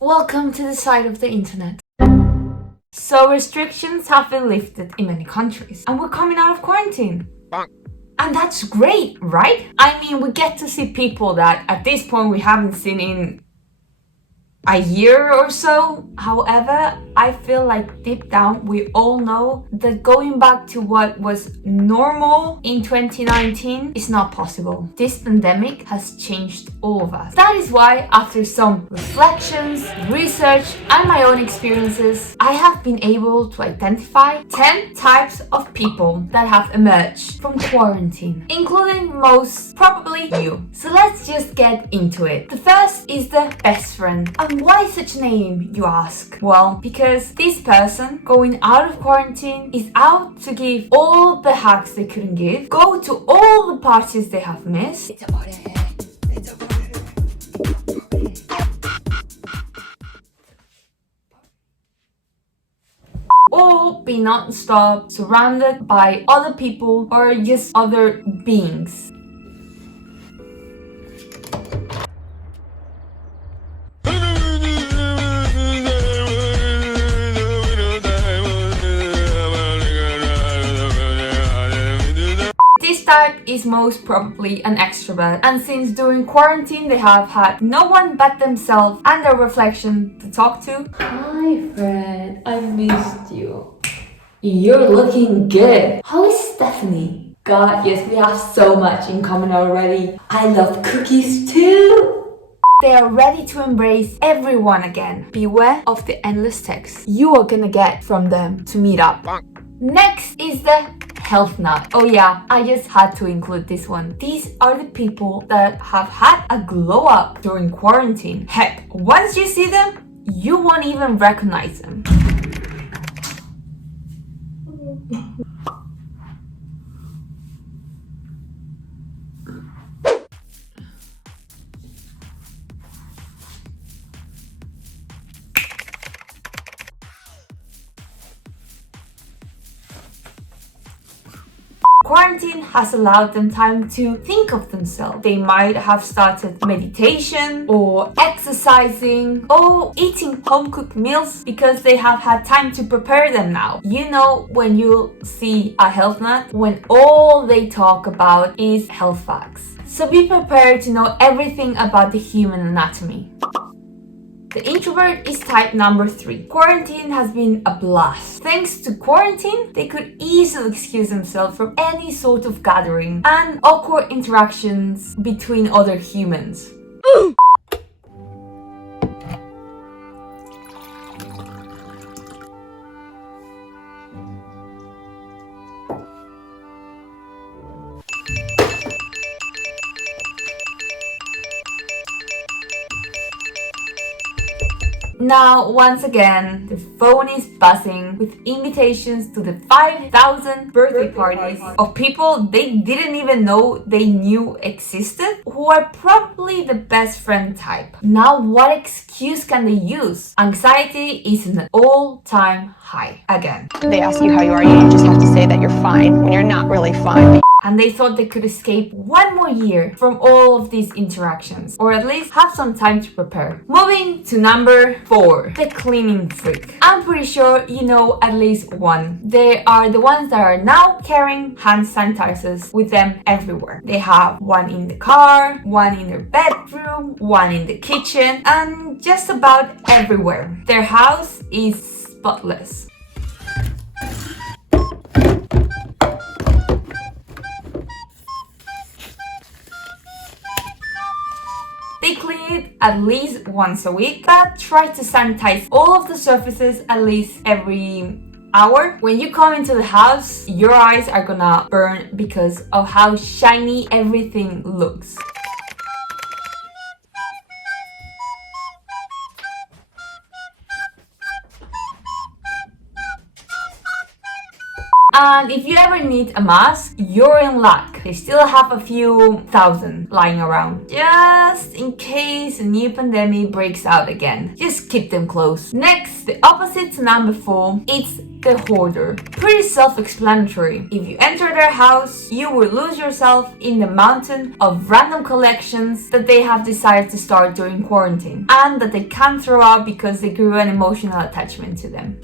Welcome to the side of the internet. So restrictions have been lifted in many countries and we're coming out of quarantine. And that's great, right? I mean, we get to see people that at this point we haven't seen in a year or so. However, I feel like deep down we all know that going back to what was normal in 2019 is not possible. This pandemic has changed all of us. That is why, after some reflections, research, and my own experiences, I have been able to identify 10 types of people that have emerged from quarantine, including most probably you. So let's just get into it. The first is the best friend. And why such a name, you ask? Well, because this person going out of quarantine is out to give all the hugs they couldn't give, go to all the parties they have missed, or be non-stop surrounded by other people or just other beings. This type is most probably an extrovert, and since during quarantine they have had no one but themselves and their reflection to talk to. Hi Fred, I missed you. You're looking good. How is Stephanie? God, yes, we have so much in common already. I love cookies too. They are ready to embrace everyone again. Beware of the endless texts you are gonna get from them to meet up. Next is the health nut. Oh yeah, I just had to include this one. These are the people that have had a glow up during quarantine. Heck, once you see them, you won't even recognize them. Quarantine has allowed them time to think of themselves. They might have started meditation or exercising or eating home-cooked meals because they have had time to prepare them now. You know, when you see a health nut, when all they talk about is health facts. So be prepared to know everything about the human anatomy. The introvert is type number 3. Quarantine has been a blast. Thanks to quarantine, they could easily excuse themselves from any sort of gathering and awkward interactions between other humans. Now, once again, the phone is buzzing with invitations to the 5,000 birthday parties of people they didn't even know they knew existed, who are probably the best friend type. Now, what excuse can they use? Anxiety is an all-time high again. They ask you how you are, you just have to say that you're fine when you're not really fine. And they thought they could escape one more year from all of these interactions, or at least have some time to prepare. Moving to number 4, the cleaning freak. I'm pretty sure you know at least one. They are the ones that are now carrying hand sanitizers with them everywhere. They have one in the car, one in their bedroom, one in the kitchen, and just about everywhere. Their house is spotless. They clean it at least once a week, but try to sanitize all of the surfaces at least every hour. When you come into the house, your eyes are gonna burn because of how shiny everything looks. And if you ever need a mask, you're in luck. They still have a few thousand lying around. Just in case a new pandemic breaks out again. Just keep them close. Next, the opposite to number 4, it's the hoarder. Pretty self-explanatory. If you enter their house, you will lose yourself in the mountain of random collections that they have decided to start during quarantine and that they can't throw out because they grew an emotional attachment to them.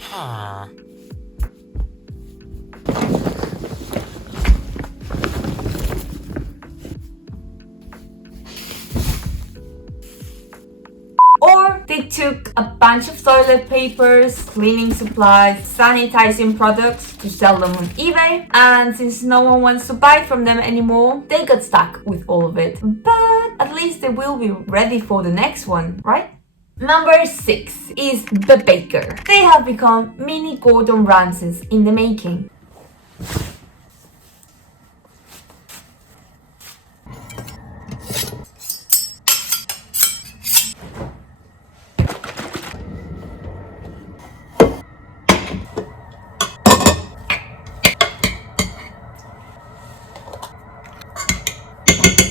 Or they took a bunch of toilet papers, cleaning supplies, sanitizing products to sell them on eBay, and since no one wants to buy from them anymore, they got stuck with all of it. But at least they will be ready for the next one, right? Number 6 is the baker. They have become mini Gordon Ramsays in the making.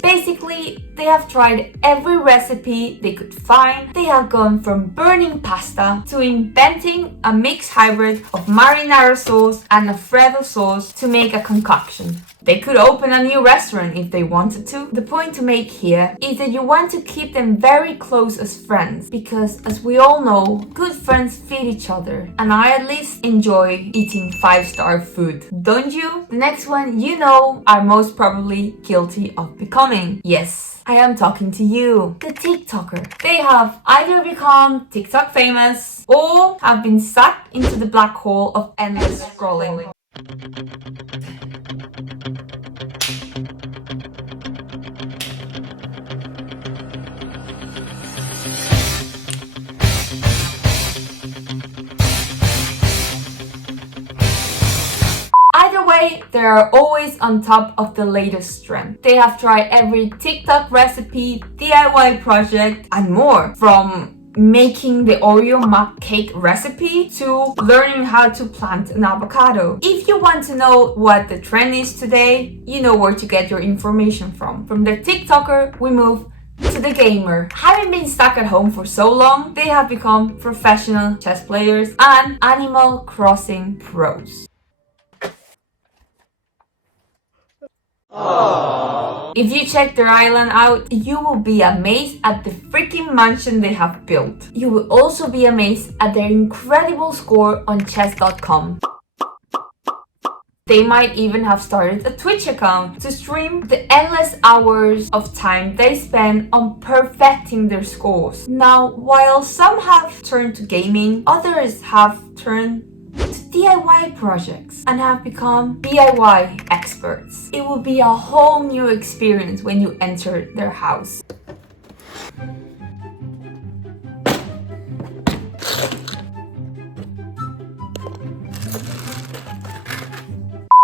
Basically, they have tried every recipe they could find. They have gone from burning pasta to inventing a mixed hybrid of marinara sauce and Alfredo sauce to make a concoction. They could open a new restaurant if they wanted to. The point to make here is that you want to keep them very close as friends because, as we all know, good friends feed each other, and I at least enjoy eating 5-star food. Don't you? The next one you know are most probably guilty of becoming. Yes, I am talking to you, the Tik-Tokker. They have either become TikTok famous or have been sucked into the black hole of endless scrolling. Either way, they are always on top of the latest trend. They have tried every TikTok recipe, DIY project, and more, from making the Oreo mug cake recipe to learning how to plant an avocado. If you want to know what the trend is today, you know where to get your information from. From the TikToker, we move to the gamer. Having been stuck at home for so long, they have become professional chess players and Animal Crossing pros. If you check their island out, you will be amazed at the freaking mansion they have built. You will also be amazed at their incredible score on chess.com. They might even have started a Twitch account to stream the endless hours of time they spend on perfecting their scores. Now, while some have turned to gaming, others have turned to DIY projects and have become DIY experts. It will be a whole new experience when you enter their house.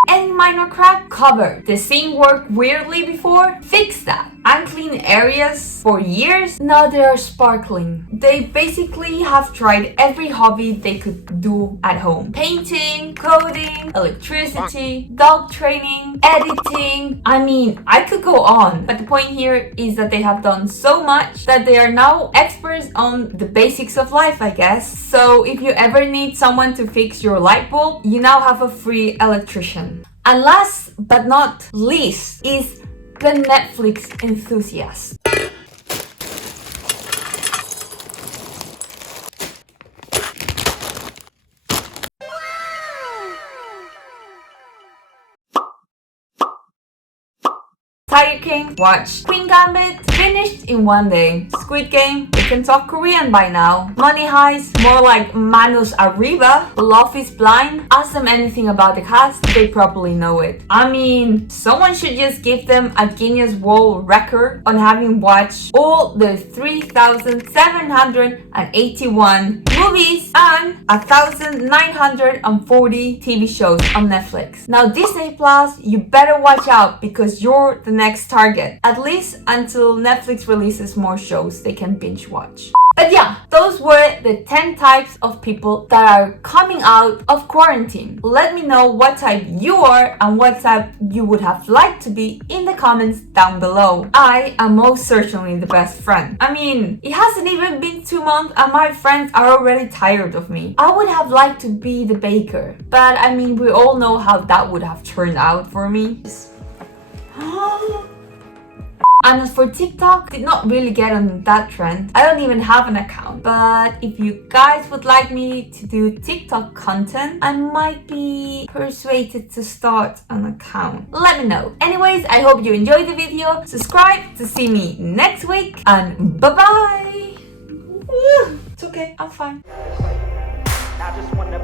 Any minor crack? Covered. The sink worked weirdly before? Fix that. Unclean areas for years? Now they are sparkling. They basically have tried every hobby they could do at home. Painting, coding, electricity, dog training, editing. I mean, I could go on. But the point here is that they have done so much that they are now experts on the basics of life, I guess. So if you ever need someone to fix your light bulb, you now have a free electrician. And last but not least is the Netflix Enthusiast. Tiger King, watch. Queen Gambit, finished in one day. Squid Game, they can talk Korean by now. Money Heist, more like Manos Arriba. Love is Blind, ask them anything about the cast, they probably know it. I mean, someone should just give them a Guinness World Record on having watched all the 3,781 movies and 1,940 TV shows on Netflix. Now Disney Plus, you better watch out because you're the next target, at least until Netflix releases more shows they can binge watch. But yeah, those were the the 10 types of people that are coming out of quarantine. Let me know what type you are and what type you would have liked to be in the comments down below. I am most certainly the best friend. I mean, it hasn't even been 2 months and my friends are already tired of me. I would have liked to be the baker, but I mean, we all know how that would have turned out for me. And as for TikTok, did not really get on that trend. I don't even have an account. But if you guys would like me to do TikTok content, I might be persuaded to start an account. Let me know. Anyways, I hope you enjoyed the video. Subscribe to see me next week. And bye-bye. It's okay, I'm fine. I just wanna